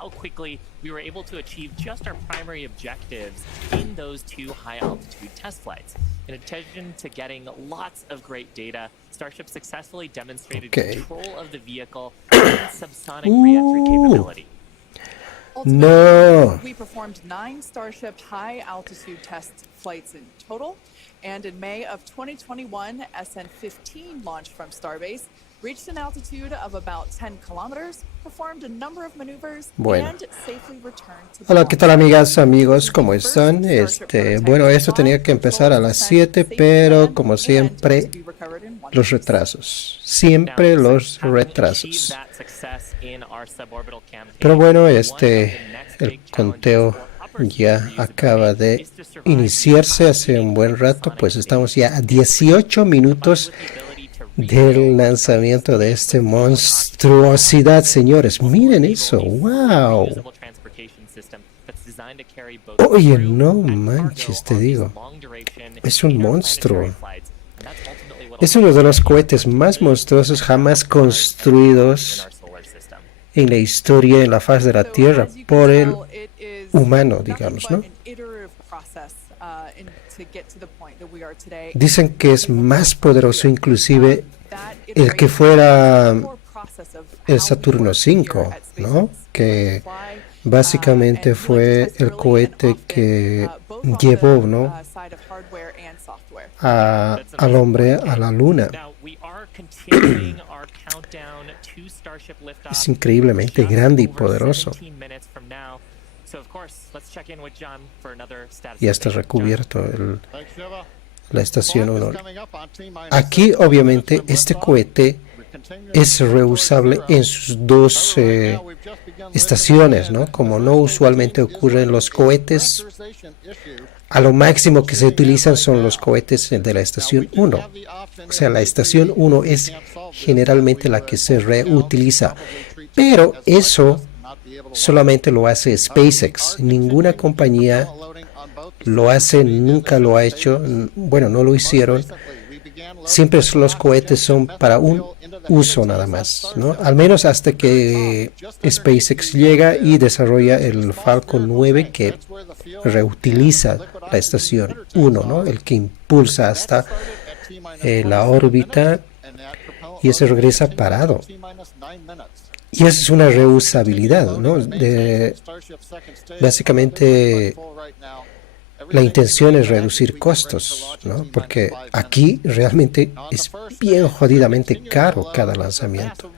how quickly we were able to achieve just our primary objectives in those 2 high-altitude test flights. In addition to getting lots of great data, Starship successfully demonstrated control of the vehicle and subsonic re-entry capability. No. We performed 9 Starship high-altitude test flights in total, and in May of 2021, SN-15 launched from Starbase, reached an altitude of about 10 kilometers, performed a number of maneuvers, and safely returned to the Hola, ¿qué tal amigas, amigos? ¿Cómo están? Bueno, esto tenía que empezar a las 7, pero como siempre, los retrasos. Siempre los retrasos. Pero bueno, el conteo ya acaba de iniciarse hace un buen rato, pues estamos ya a 18 minutos del lanzamiento de esta monstruosidad, señores. Miren eso, wow. Oye, no manches, te digo. Es un monstruo. Es uno de los cohetes más monstruosos jamás construidos en la historia, en la faz de la Tierra, por el humano, digamos, ¿no? Dicen que es más poderoso inclusive el que fuera el Saturno V, ¿no? Que básicamente fue el cohete que llevó, ¿no?, al hombre a la Luna. Es increíblemente grande y poderoso. Ya está recubierto la estación 1. Aquí, obviamente, este cohete es reusable en sus 2 estaciones, ¿no? Como no usualmente ocurre en los cohetes, a lo máximo que se utilizan son los cohetes de la estación 1. O sea, la estación 1 es generalmente la que se reutiliza. Pero eso solamente lo hace SpaceX. Ninguna compañía lo hace, nunca lo ha hecho. Bueno, no lo hicieron. Siempre los cohetes son para un uso nada más, ¿no? Al menos hasta que SpaceX llega y desarrolla el Falcon 9 que reutiliza la estación 1, ¿no? El que impulsa hasta la órbita y ese regresa parado. Y eso es una reusabilidad, ¿no? Básicamente, la intención es reducir costos, ¿no? Porque aquí realmente es bien jodidamente caro cada lanzamiento.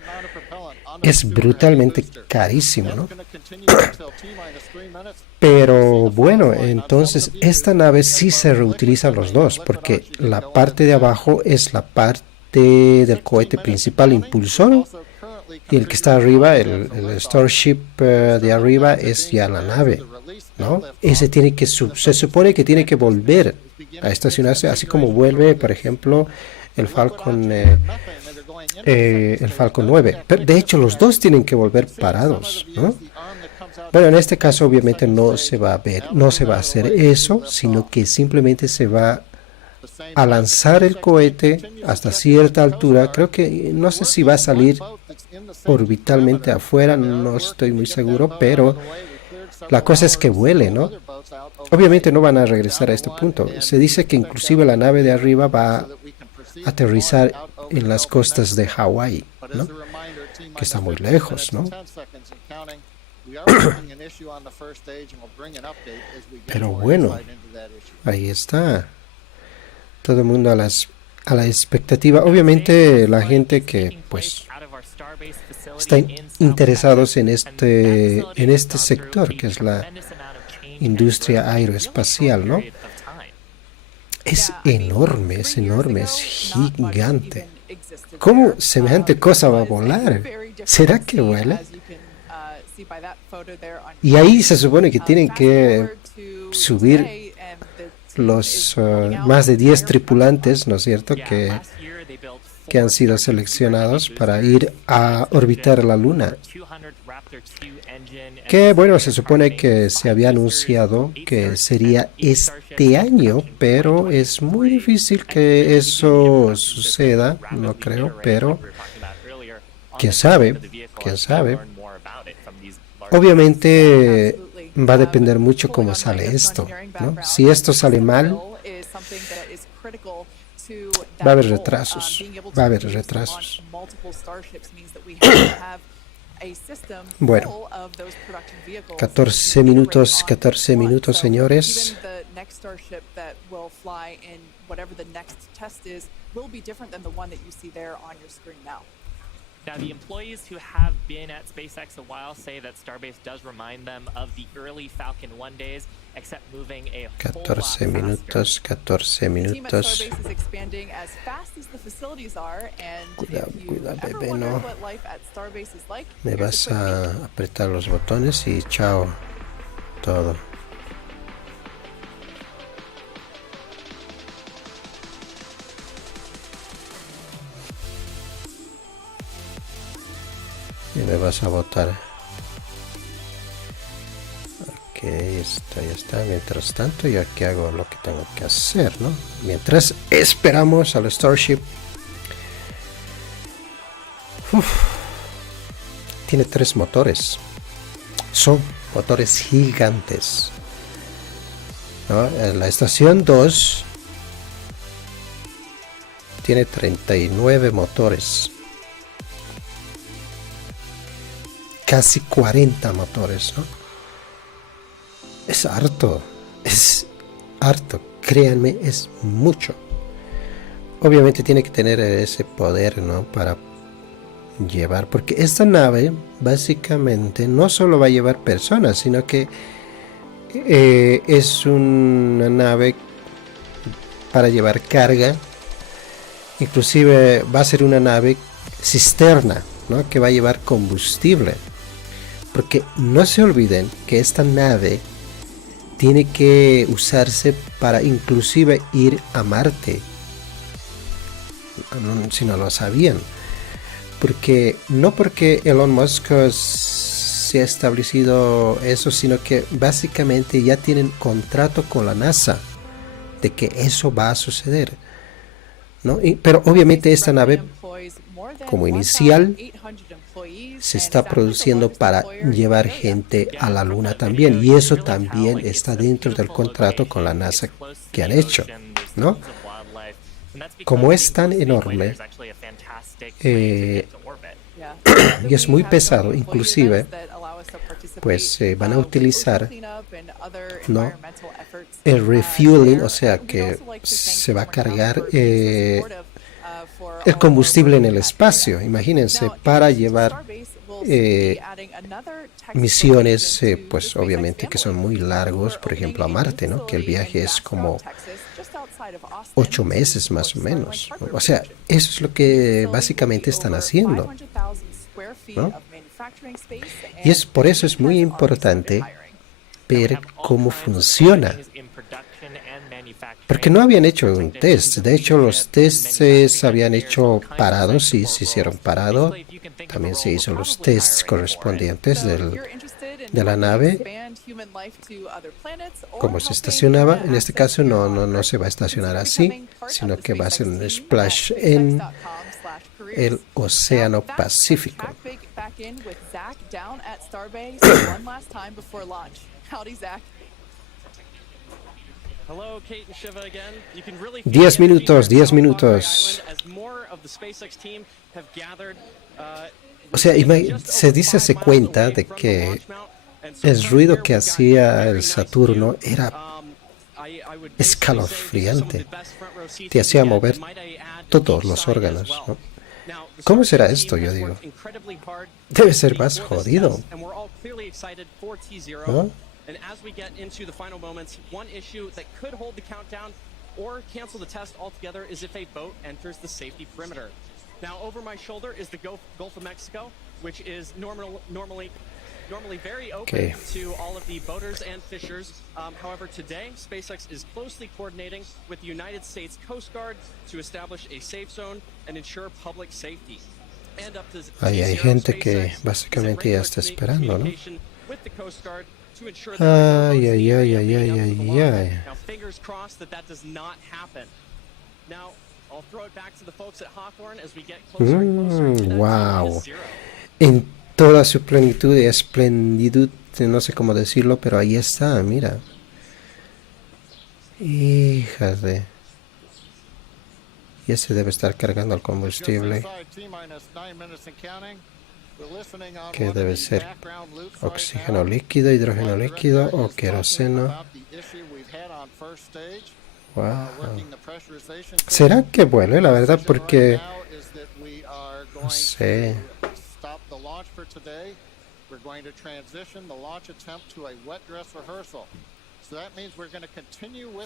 Es brutalmente carísimo, ¿no? Pero bueno, entonces esta nave sí se reutiliza los dos, porque la parte de abajo es la parte del cohete principal impulsor, y el que está arriba, el Starship de arriba, es ya la nave, ¿no? Ese se supone que tiene que volver a estacionarse, así como vuelve, por ejemplo, el Falcon 9. Pero de hecho, los dos tienen que volver parados, ¿no? Bueno, en este caso, obviamente, no se va a hacer eso, sino que simplemente se va a lanzar el cohete hasta cierta altura. Creo que, no sé si va a salir orbitalmente afuera, no estoy muy seguro, pero la cosa es que vuele, ¿no? Obviamente no van a regresar a este punto. Se dice que inclusive la nave de arriba va a aterrizar en las costas de Hawái, ¿no? Que está muy lejos, ¿no? Pero bueno, ahí está. Todo el mundo a la expectativa. Obviamente la gente que pues están interesados en este sector, que es la industria aeroespacial, ¿no? Es enorme, es gigante. ¿Cómo semejante cosa va a volar? ¿Será que vuela? Y ahí se supone que tienen que subir los más de 10 tripulantes, ¿no es cierto?, que han sido seleccionados para ir a orbitar la Luna. Que bueno, se supone que se había anunciado que sería este año, pero es muy difícil que eso suceda, no creo, pero quién sabe. obviamente va a depender mucho cómo sale esto, ¿no? Si esto sale mal, va a haber retrasos, va a haber retrasos. Bueno, 14 minutos, señores. Now, the employees who have been at SpaceX a while say that Starbase does remind them of the early Falcon 1 days, except moving a whole lot 14 minutos, 14 minutos. Cuidado, bebé, no. Me vas a apretar los botones y chao, todo. Y me vas a botar. Ok, esto ya está. Mientras tanto, yo aquí hago lo que tengo que hacer, ¿no? Mientras esperamos al Starship. Uf. Tiene 3 motores. Son motores gigantes, ¿no? La estación 2 tiene 39 motores. Casi 40 motores, ¿no? Es harto, créanme, es mucho. Obviamente tiene que tener ese poder, ¿no? Para llevar, porque esta nave básicamente no solo va a llevar personas, sino que es una nave para llevar carga. Inclusive va a ser una nave cisterna, ¿no? Que va a llevar combustible. Porque no se olviden que esta nave tiene que usarse para inclusive ir a Marte. Si no lo sabían. No porque Elon Musk se ha establecido eso, sino que básicamente ya tienen contrato con la NASA de que eso va a suceder, ¿no? Pero obviamente esta nave, como inicial, se está produciendo para llevar gente a la Luna también, y eso también está dentro del contrato con la NASA que han hecho, ¿no? Como es tan enorme y es muy pesado, inclusive, pues van a utilizar, ¿no?, el refueling, o sea que se va a cargar el combustible en el espacio, imagínense, para llevar misiones, pues obviamente que son muy largos, por ejemplo a Marte, ¿no? Que el viaje es como 8 meses más o menos. O sea, eso es lo que básicamente están haciendo, ¿no? Y por eso es muy importante ver cómo funciona. Porque no habían hecho un test. De hecho, los tests se habían hecho parados, sí, se hicieron parados. También se hizo los tests correspondientes de la nave. Como se estacionaba, en este caso no se va a estacionar así, sino que va a ser un splash en el Océano Pacífico. 10 minutos. O sea, se cuenta de que el ruido que hacía el Saturno era escalofriante. Te hacía mover todos los órganos, ¿no? ¿Cómo será esto? Yo digo, debe ser más jodido, ¿no? And as we get into the final moments, one issue that could hold the countdown or cancel the test altogether is if a boat enters the safety perimeter. Now, over my shoulder is the Gulf of Mexico, which is normally very open to all of the boaters and fishers. However, today, SpaceX is closely coordinating with the United States Coast Guard to establish a safe zone and ensure public safety. And up to hay gente que básicamente ya está esperando, ¿no? Ay. Now, fingers crossed that does not happen. Now, I'll throw it back to the folks at Hawthorne as we get closer and closer to that wow. zero. toda su plenitud y esplenditud, no sé cómo decirlo, pero ahí está, mira. Hijas de... Ya se debe estar cargando el combustible, que debe ser oxígeno líquido, hidrógeno líquido o queroseno. Wow. ¿Será que vuelve, la verdad? Porque no sé.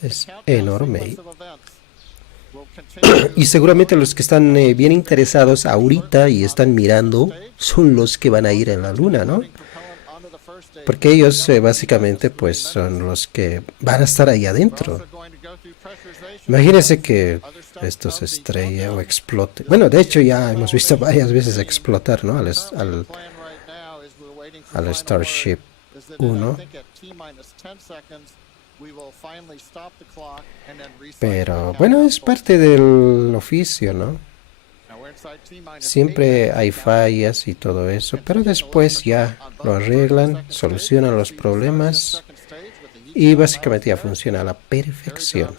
Es enorme. Y seguramente los que están bien interesados ahorita y están mirando son los que van a ir en la luna, ¿no? Porque ellos básicamente pues son los que van a estar ahí adentro. Imagínense que esto se estrella o explote. Bueno, de hecho ya hemos visto varias veces explotar, ¿no? Al Starship 1. Pero bueno, es parte del oficio, ¿no? Siempre hay fallas y todo eso, pero después ya lo arreglan, solucionan los problemas y básicamente ya funciona a la perfección.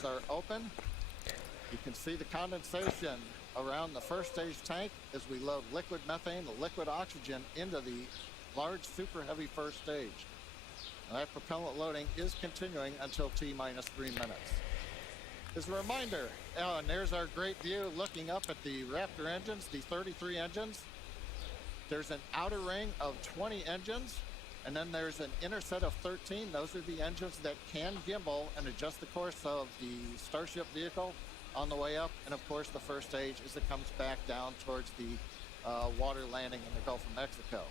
That propellant loading is continuing until T-3 minutes. As a reminder, and there's our great view looking up at the Raptor engines, the 33 engines. There's an outer ring of 20 engines, and then there's an inner set of 13. Those are the engines that can gimbal and adjust the course of the Starship vehicle on the way up. And of course, the first stage as it comes back down towards the water landing in the Gulf of Mexico.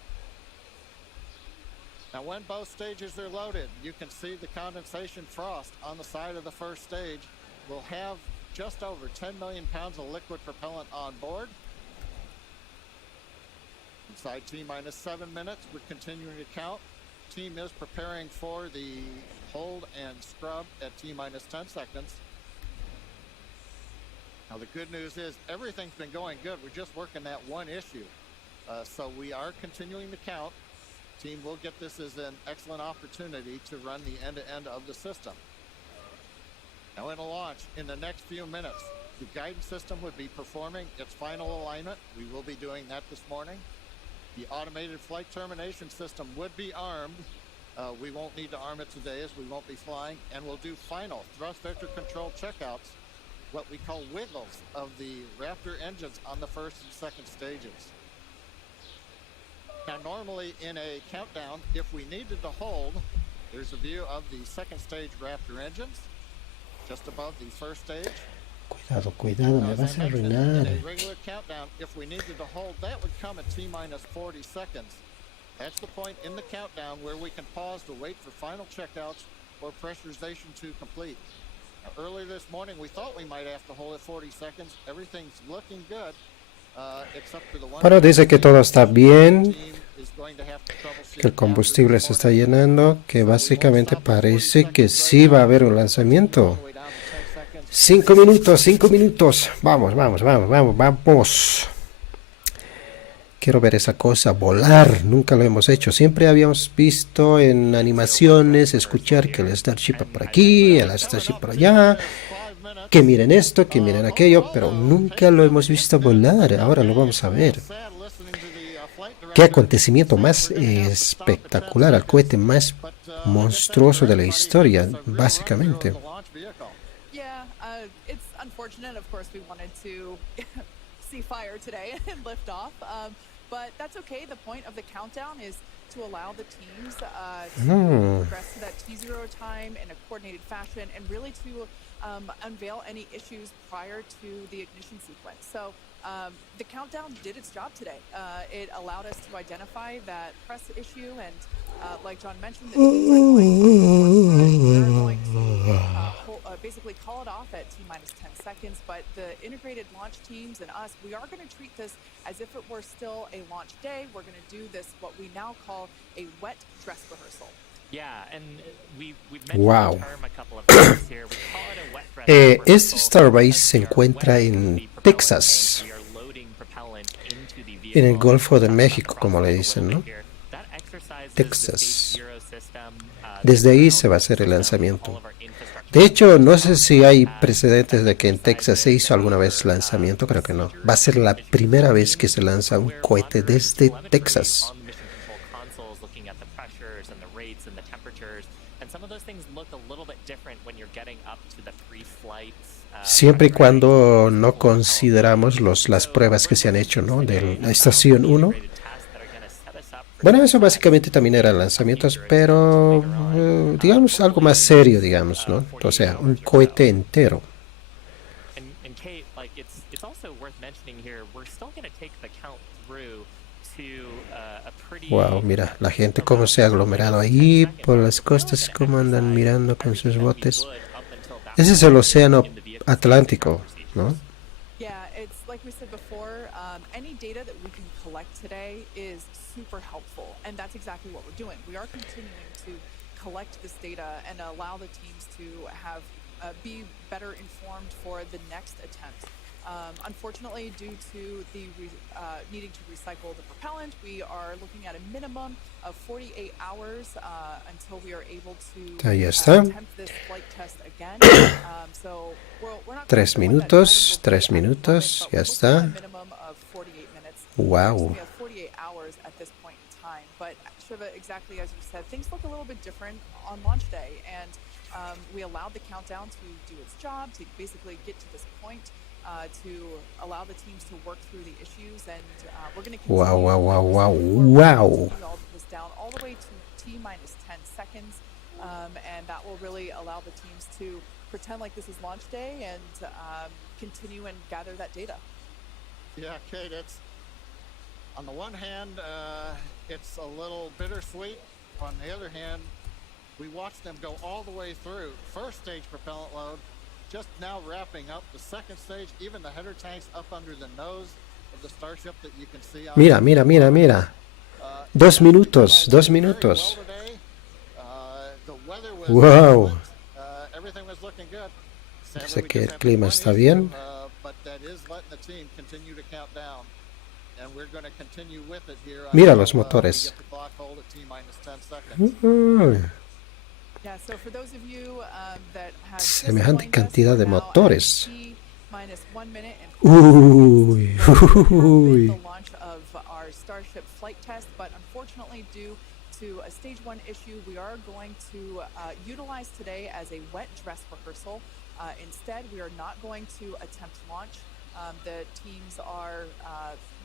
Now, when both stages are loaded, you can see the condensation frost on the side of the first stage. We'll have just over 10 million pounds of liquid propellant on board. Inside T-minus 7 minutes, we're continuing to count. Team is preparing for the hold and scrub at T-minus 10 seconds. Now, the good news is everything's been going good. We're just working that one issue. So we are continuing to count. Team will get this as an excellent opportunity to run the end-to-end of the system. Now in a launch, in the next few minutes, the guidance system would be performing its final alignment. We will be doing that this morning. The automated flight termination system would be armed. We won't need to arm it today as we won't be flying. And we'll do final thrust vector control checkouts, what we call wiggles of the Raptor engines on the first and second stages. Now, normally in a countdown, if we needed to hold, there's a view of the second stage Raptor engines, just above the first stage. Cuidado, cuidado, me vas a arruinar. In a regular countdown, if we needed to hold, that would come at T-minus 40 seconds. That's the point in the countdown where we can pause to wait for final checkouts or pressurization to complete. Now, earlier this morning, we thought we might have to hold at 40 seconds. Everything's looking good. Bueno, dice que todo está bien, que el combustible se está llenando, que básicamente parece que sí va a haber un lanzamiento. 5 minutos, 5 minutos. Vamos, vamos, vamos, vamos, vamos. Quiero ver esa cosa volar. Nunca lo hemos hecho. Siempre habíamos visto en animaciones, escuchar que el Starship por aquí, el Starship por allá. Que miren esto, que miren aquello, pero nunca lo hemos visto volar. Ahora lo vamos a ver. Qué acontecimiento más espectacular, el cohete más monstruoso de la historia, básicamente. But that's okay. The point of the countdown is to allow the teams to progress to that T0 time in a coordinated fashion and really to unveil any issues prior to the ignition sequence. So the countdown did its job today. It allowed us to identify that press issue and like John mentioned, the teams are going to basically call it off at T-minus 10 seconds, but the integrated launch teams and us, we are going to treat this as if it were still a launch day. We're going to do this, what we now call a wet dress rehearsal. Yeah, and we've mentioned the term a couple of times here. We call it a wet dress rehearsal. Este Starbase se encuentra en Texas. en el Golfo de México, como le dicen, ¿no? Texas. Desde ahí se va a hacer el lanzamiento. De hecho, no sé si hay precedentes de que en Texas se hizo alguna vez lanzamiento, creo que no. Va a ser la primera vez que se lanza un cohete desde Texas. Siempre y cuando no consideramos las pruebas que se han hecho, ¿no? De la estación 1. Bueno, eso básicamente también eran lanzamientos, pero digamos algo más serio, digamos, ¿no? O sea, un cohete entero. Wow, mira, la gente cómo se ha aglomerado ahí por las costas, cómo andan mirando con sus botes. Ese es el océano Atlántico, ¿no? Yeah, it's like we said before, any data that we can collect today is super helpful, and that's exactly what we're doing. We are continuing to collect this data and allow the teams to have be better informed for the next attempt. Unfortunately, due to the needing to recycle the propellant, we are looking at a minimum of 48 hours until we are able to Ahí está. attempt this flight test again. So we're not 3 minutos, 3 minutos, ya está. minimum of 48 minutes. Wow. We have 48 hours at this point in time. But Shiva, exactly as you said, things look a little bit different on launch day, and we allowed the countdown to do its job, to basically get to this point. To allow the teams to work through the issues, and we're going to continue all this down all the way to T-minus 10 seconds, and that will really allow the teams to pretend like this is launch day and continue and gather that data. Yeah, Kate, it's on the one hand, it's a little bittersweet. On the other hand, we watched them go all the way through. First stage propellant load, just now wrapping up the second stage, even the header tanks up under the nose of the Starship that you can see. Mira, mira, mira, mira. 2 minutos, 2 minutos. Wow. Parece que el clima está bien. Mira los motores. Semejante cantidad de motores. Uy, uy. To a stage 1 issue, we are going to utilize today as a wet dress rehearsal. Instead, we are not going to attempt launch. The teams are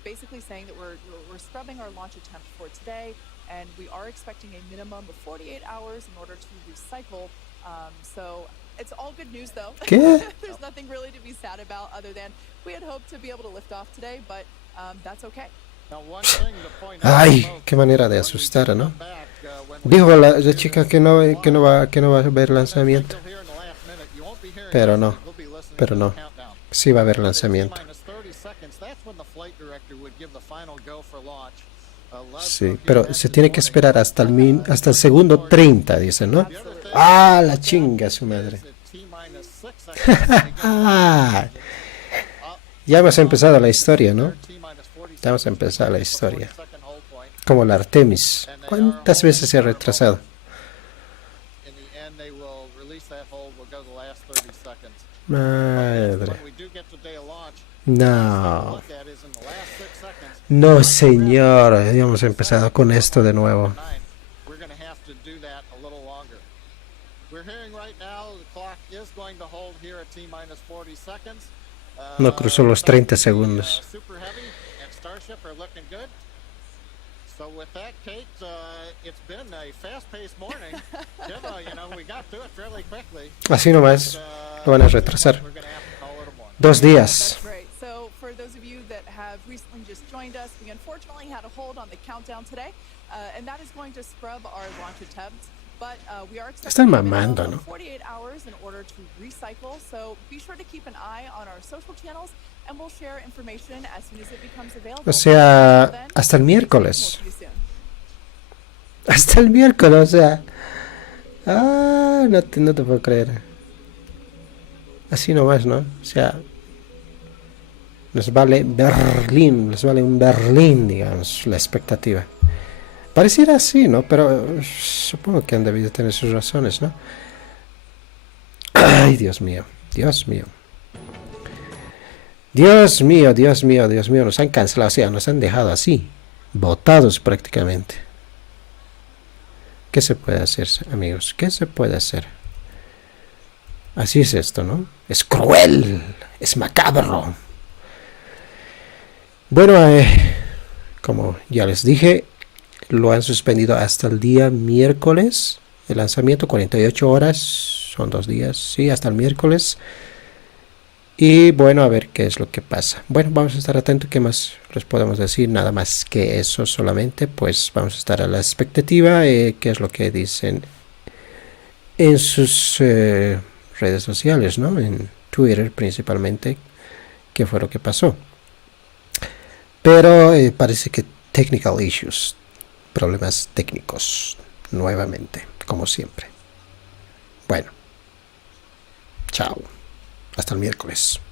basically saying that we're scrubbing our launch attempt for today, and we are expecting a minimum of 48 hours in order to recycle. So it's all good news, though. There's nothing really to be sad about other than we had hoped to be able to lift off today, but that's okay. Ay, qué manera de asustar, ¿no? Dijo la chica que no va a haber lanzamiento. Pero no. Sí va a haber lanzamiento. Sí, pero se tiene que esperar hasta el segundo 30, dicen, ¿no? ¡Ah, la chinga su madre! Ya hemos empezado la historia, ¿no? Vamos a empezar la historia. Como la Artemis. ¿Cuántas veces se ha retrasado? Madre. No. No, señor. Hemos empezado con esto de nuevo. No cruzó los 30 segundos. Are looking good. So with that, Kate, it's been a fast-paced morning. We got through it fairly quickly. Así nomás lo van a retrasar. 2 días. That's right. So for those of you that have recently just joined us, we unfortunately had a hold on the countdown today, and that is going to scrub our launch attempt. But we are expecting 48 hours in order to recycle. So be sure to keep an eye on our social channels, and we'll share information as soon as it becomes available. O sea, hasta el miércoles. Hasta el miércoles, o sea. No te puedo creer. Así nomás, ¿no? O sea, les vale Berlín, les vale un Berlín, digamos, la expectativa. Pareciera así, ¿no? Pero supongo que han debido tener sus razones, ¿no? Ay, Dios mío, Dios mío. Dios mío, Dios mío, Dios mío, nos han cancelado, o sea, nos han dejado así, botados prácticamente. ¿Qué se puede hacer, amigos? ¿Qué se puede hacer? Así es esto, ¿no? Es cruel, es macabro. Bueno, como ya les dije, lo han suspendido hasta el día miércoles. El lanzamiento, 48 horas, son 2 días, sí, hasta el miércoles. Y bueno, a ver qué es lo que pasa. Bueno, vamos a estar atentos. ¿Qué más les podemos decir? Nada más que eso solamente. Pues vamos a estar a la expectativa. ¿Qué es lo que dicen en sus redes sociales, ¿no? En Twitter principalmente. ¿Qué fue lo que pasó? Pero parece que technical issues. Problemas técnicos. Nuevamente, como siempre. Bueno. Chao. Hasta el miércoles.